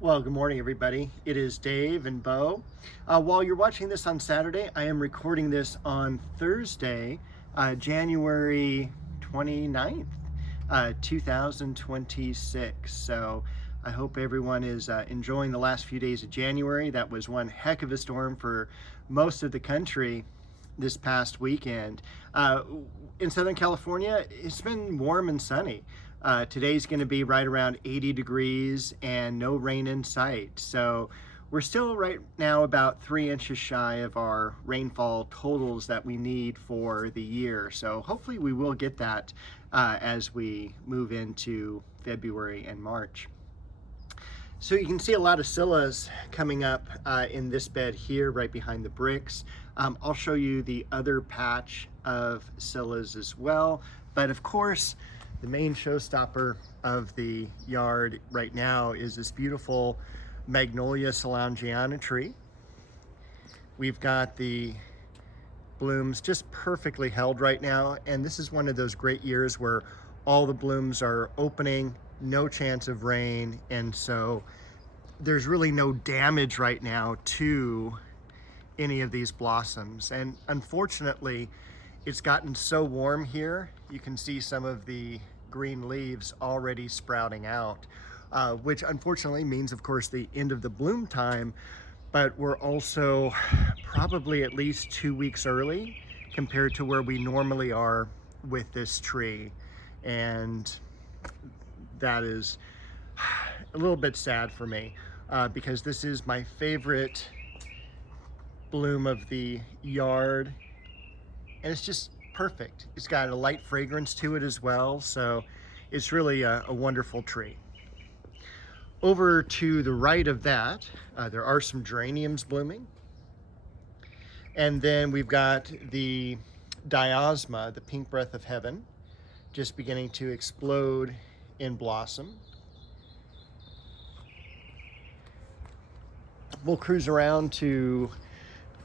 Well, good morning, everybody. It is Dave and Bo. While you're watching this on Saturday, I am recording this on Thursday, January 29th, 2026. So I hope everyone is enjoying the last few days of January. That was one heck of a storm for most of the country this past weekend. In Southern California, it's been warm and sunny. Today's going to be right around 80 degrees and no rain in sight. So we're still right now about 3 inches shy of our rainfall totals that we need for the year. So hopefully we will get that as we move into February and March. So you can see a lot of scillas coming up in this bed here right behind the bricks. I'll show you the other patch of scillas as well. But of course, the main showstopper of the yard right now is this beautiful Magnolia Solangiana tree. We've got the blooms just perfectly held right now, and this is one of those great years where all the blooms are opening, no chance of rain, and so there's really no damage right now to any of these blossoms. And unfortunately, it's gotten so warm here, you can see some of the green leaves already sprouting out, which unfortunately means, of course, the end of the bloom time, but we're also probably at least 2 weeks early compared to where we normally are with this tree. And that is a little bit sad for me because this is my favorite bloom of the yard, and it's just perfect. It's got a light fragrance to it as well, so it's really a wonderful tree. Over to the right of that, there are some geraniums blooming, and then we've got the diosma, the pink breath of heaven, just beginning to explode in blossom. We'll cruise around to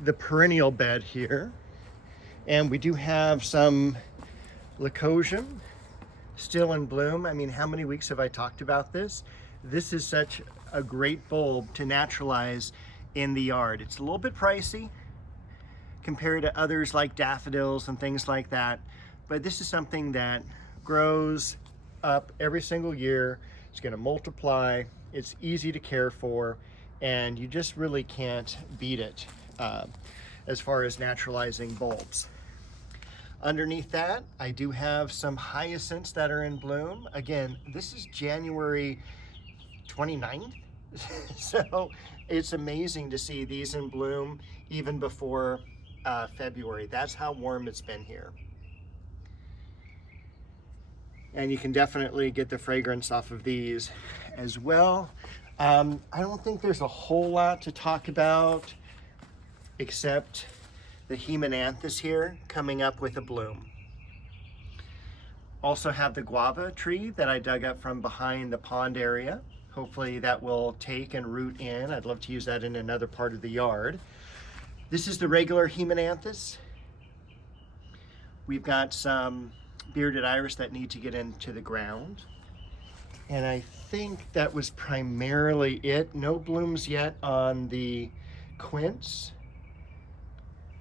the perennial bed here, and we do have some leucosium still in bloom. I mean, how many weeks have I talked about this? This is such a great bulb to naturalize in the yard. It's a little bit pricey compared to others like daffodils and things like that, but this is something that grows up every single year. It's going to multiply. It's easy to care for, and you just really can't beat it as far as naturalizing bulbs. Underneath that, I do have some hyacinths that are in bloom. Again, this is January 29th, so it's amazing to see these in bloom even before February. That's how warm it's been here. And you can definitely get the fragrance off of these as well. I don't think there's a whole lot to talk about except the hemananthus here coming up with a bloom. Also have the guava tree that I dug up from behind the pond area. Hopefully that will take and root in. I'd love to use that in another part of the yard. This is the regular hemananthus. We've got some bearded iris that need to get into the ground. And I think that was primarily it. No blooms yet on the quince,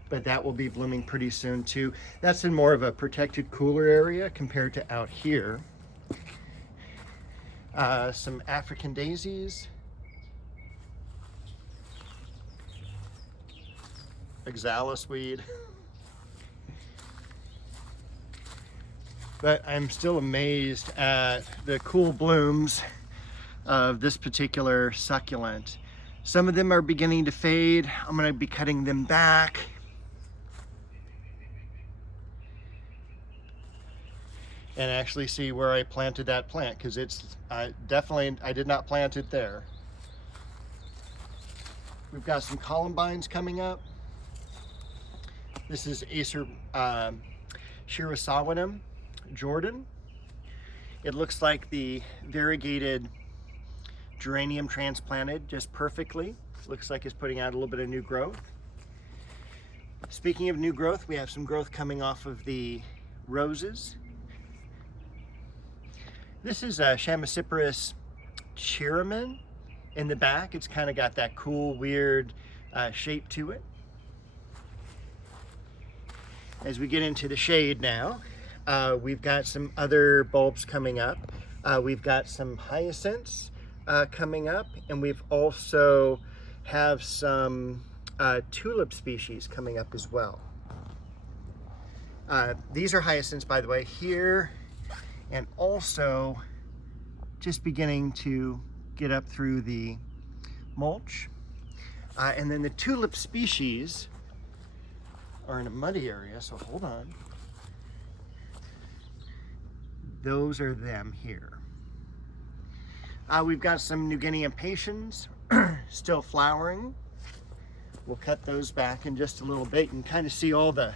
but that will be blooming pretty soon too. That's in more of a protected, cooler area compared to out here. Some African daisies, oxalis weed. But I'm still amazed at the cool blooms of this particular succulent. Some of them are beginning to fade. I'm going to be cutting them back. And actually see where I planted that plant, because it's definitely, I did not plant it there. We've got some columbines coming up. This is Acer Shirasawanum Jordan. It looks like the variegated geranium transplanted just perfectly. Looks like it's putting out a little bit of new growth. Speaking of new growth, we have some growth coming off of the roses. This is a Chamaecyparis chiramen, in the back. It's kind of got that cool, weird shape to it. As we get into the shade now, we've got some other bulbs coming up. We've got some hyacinths coming up, and we've also have some tulip species coming up as well. These are hyacinths, by the way, here, and also just beginning to get up through the mulch. And then the tulip species are in a muddy area, so hold on. Those are them here. We've got some New Guinea impatiens still flowering. We'll cut those back in just a little bit and kind of see all the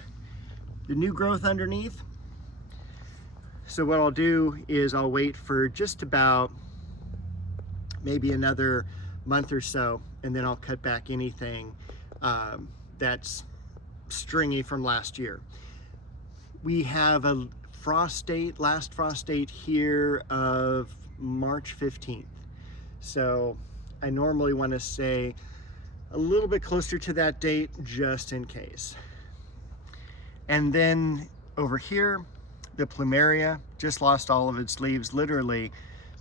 new growth underneath. So what I'll do is I'll wait for just about maybe another month or so, and then I'll cut back anything that's stringy from last year. We have a frost date, last frost date here of March 15th. So I normally want to say a little bit closer to that date just in case. And then over here, the plumeria just lost all of its leaves literally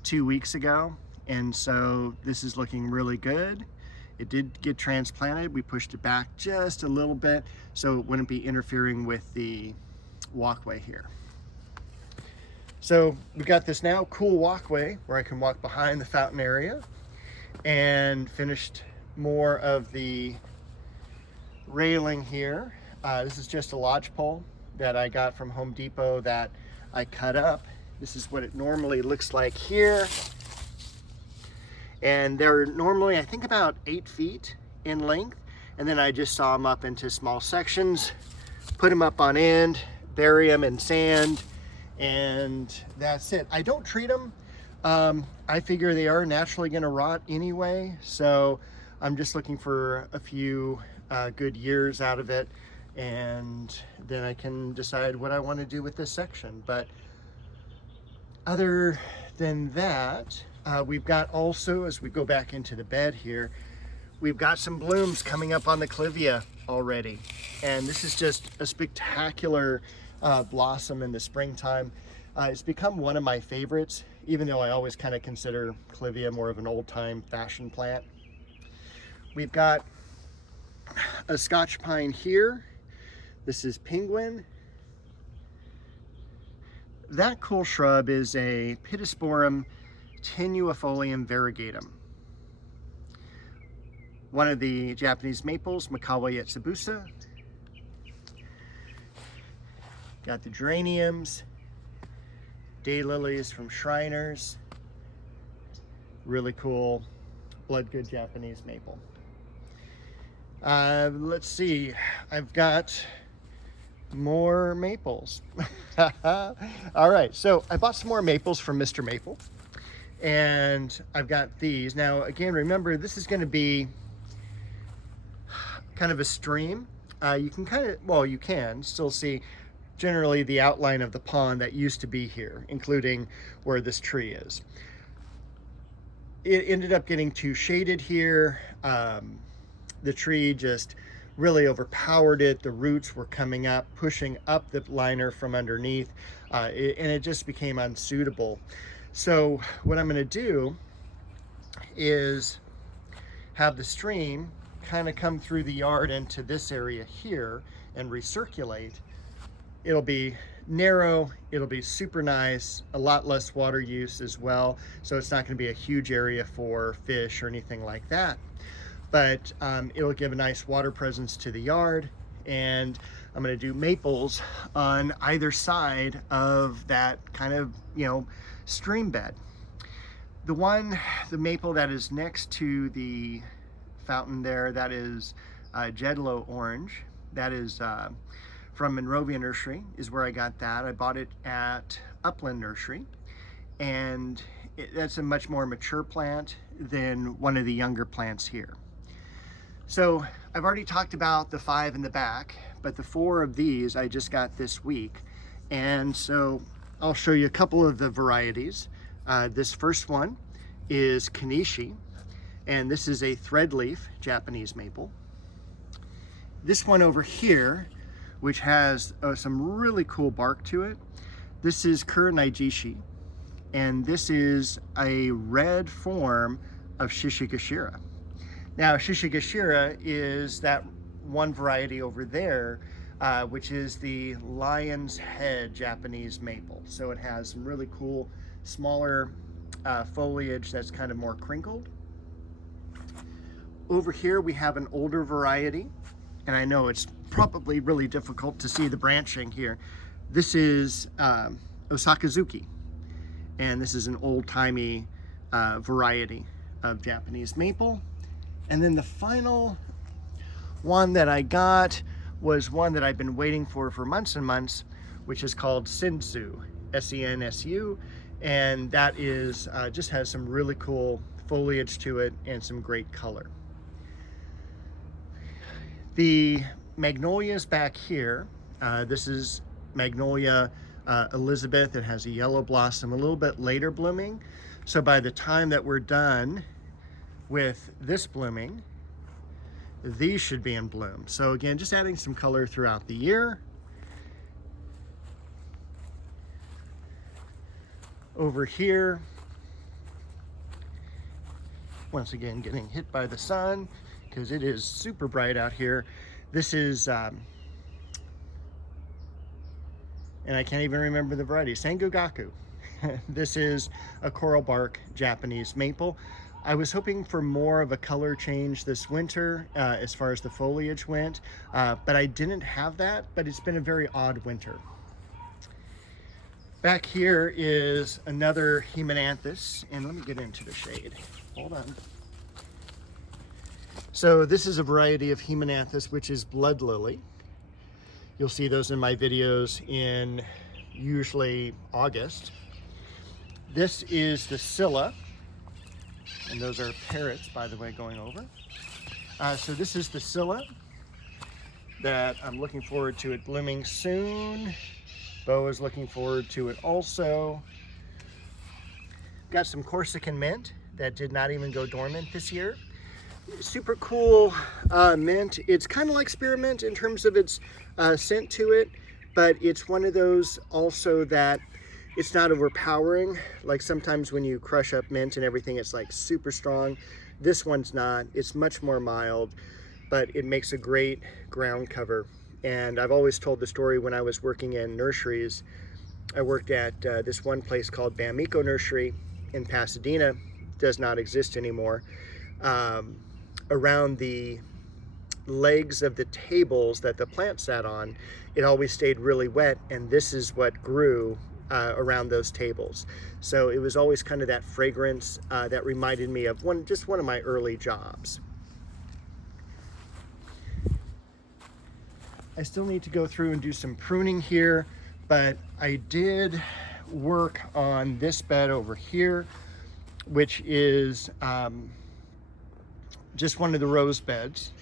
2 weeks ago. And so this is looking really good. It did get transplanted. We pushed it back just a little bit so it wouldn't be interfering with the walkway here. So we've got this now cool walkway where I can walk behind the fountain area, and finished more of the railing here. This is just a lodgepole that I got from Home Depot that I cut up. This is what it normally looks like here. And they're normally, I think, about 8 feet in length. And then I just saw them up into small sections, put them up on end, bury them in sand, and that's it. I don't treat them. I figure they are naturally gonna rot anyway. So I'm just looking for a few good years out of it. And then I can decide what I want to do with this section. But other than that, we've got also, as we go back into the bed here, we've got some blooms coming up on the clivia already. And this is just a spectacular blossom in the springtime. It's become one of my favorites, even though I always kind of consider clivia more of an old-time fashion plant. We've got a Scotch pine here. This is penguin. That cool shrub is a Pittosporum tenuifolium variegatum. One of the Japanese maples, Makawa yetsubusa. Got the geraniums, daylilies from Shriners. Really cool, blood-good Japanese maple. Let's see, I've got more maples. All right, so I bought some more maples from Mr. Maple, and I've got these. Now, again, remember, this is going to be kind of a stream. You can kind of, well, you can still see generally the outline of the pond that used to be here, including where this tree is. It ended up getting too shaded here. The tree just really overpowered it. The roots were coming up, pushing up the liner from underneath, and it just became unsuitable. So what I'm going to do is have the stream kind of come through the yard into this area here and recirculate. It'll be narrow, it'll be super nice, a lot less water use as well, so it's not going to be a huge area for fish or anything like that. But it'll give a nice water presence to the yard, and I'm going to do maples on either side of that kind of, stream bed. The maple that is next to the fountain there, that is Jedlo orange. That is from Monrovia Nursery, is where I got that. I bought it at Upland Nursery, and that's a much more mature plant than one of the younger plants here. So I've already talked about the 5 in the back, but the 4 of these I just got this week. And so I'll show you a couple of the varieties. This first one is Kanishi, And this is a threadleaf Japanese maple. This one over here, which has some really cool bark to it, this is Kuranijishi, and this is a red form of Shishigashira. Now, Shishigashira is that one variety over there, which is the lion's head Japanese maple. So it has some really cool, smaller foliage that's kind of more crinkled. Over here we have an older variety, and I know it's probably really difficult to see the branching here. This is Osakazuki, and this is an old-timey variety of Japanese maple. And then the final one that I got was one that I've been waiting for months and months, which is called Sensu, S-E-N-S-U, and that is just has some really cool foliage to it and some great color. The magnolias back here, this is Magnolia Elizabeth. It has a yellow blossom, a little bit later blooming. So by the time that we're done with this blooming, these should be in bloom. So again, just adding some color throughout the year. Over here, once again, getting hit by the sun because it is super bright out here. This is, and I can't even remember the variety, Sangogaku. This is a coral bark Japanese maple. I was hoping for more of a color change this winter as far as the foliage went, but I didn't have that, but it's been a very odd winter. Back here is another Hemananthus, and let me get into the shade. Hold on. So this is a variety of Hemananthus, which is blood lily. You'll see those in my videos in usually August. This is the Scylla, and those are parrots, by the way, going over. So this is the Scylla that I'm looking forward to it blooming soon. Bo is looking forward to it also. Got some Corsican mint that did not even go dormant this year. Super cool mint. It's kind of like spearmint in terms of its scent to it, but it's one of those also that it's not overpowering. Like sometimes when you crush up mint and everything, it's like super strong. This one's not. It's much more mild, but it makes a great ground cover. And I've always told the story when I was working in nurseries. I worked at this one place called Bamiko Nursery in Pasadena. Does not exist anymore. Around the legs of the tables that the plant sat on, it always stayed really wet, and this is what grew around those tables. So it was always kind of that fragrance that reminded me of just one of my early jobs. I still need to go through and do some pruning here, but I did work on this bed over here, which is just one of the rose beds.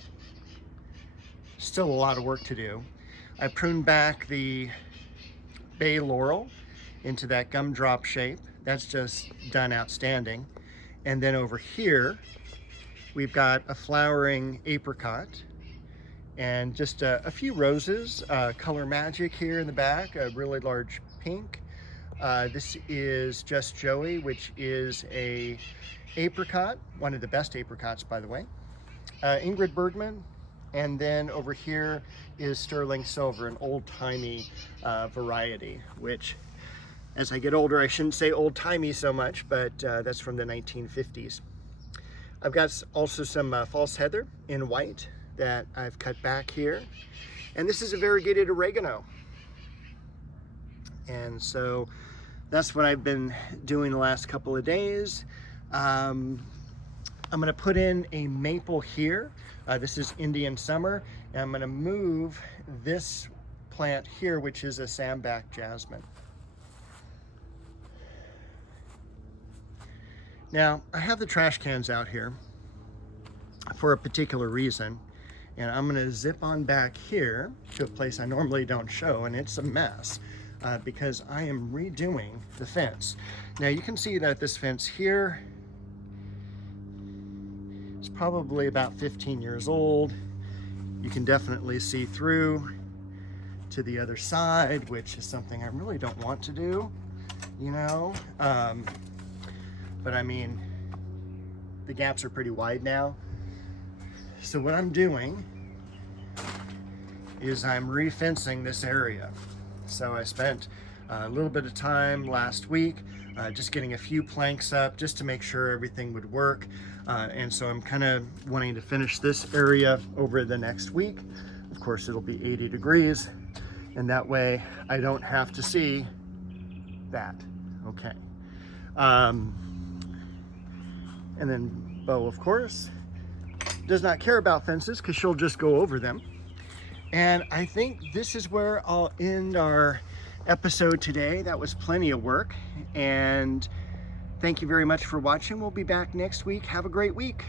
Still a lot of work to do. I pruned back the bay laurel into that gumdrop shape. That's just done outstanding. And then over here, we've got a flowering apricot and just a few roses, Color Magic here in the back, a really large pink. This is Just Joey, which is a apricot, one of the best apricots, by the way. Ingrid Bergman, and then over here is Sterling Silver, an old-timey variety, which, as I get older, I shouldn't say old-timey so much, but that's from the 1950s. I've got also some false heather in white that I've cut back here, and this is a variegated oregano. And so that's what I've been doing the last couple of days. I'm going to put in a maple here. This is Indian Summer, and I'm going to move this plant here, which is a sambac jasmine. Now, I have the trash cans out here for a particular reason, and I'm going to zip on back here to a place I normally don't show, and it's a mess because I am redoing the fence. Now, you can see that this fence here probably about 15 years old. You can definitely see through to the other side, which is something I really don't want to do, you know. But I mean, the gaps are pretty wide now. So what I'm doing is I'm re-fencing this area. So I spent a little bit of time last week just getting a few planks up just to make sure everything would work. And so I'm kind of wanting to finish this area over the next week. Of course, it'll be 80 degrees, and that way I don't have to see that. Okay. And then Bo, of course, does not care about fences because she'll just go over them. And I think this is where I'll end our episode today. That was plenty of work, and thank you very much for watching. We'll be back next week. Have a great week.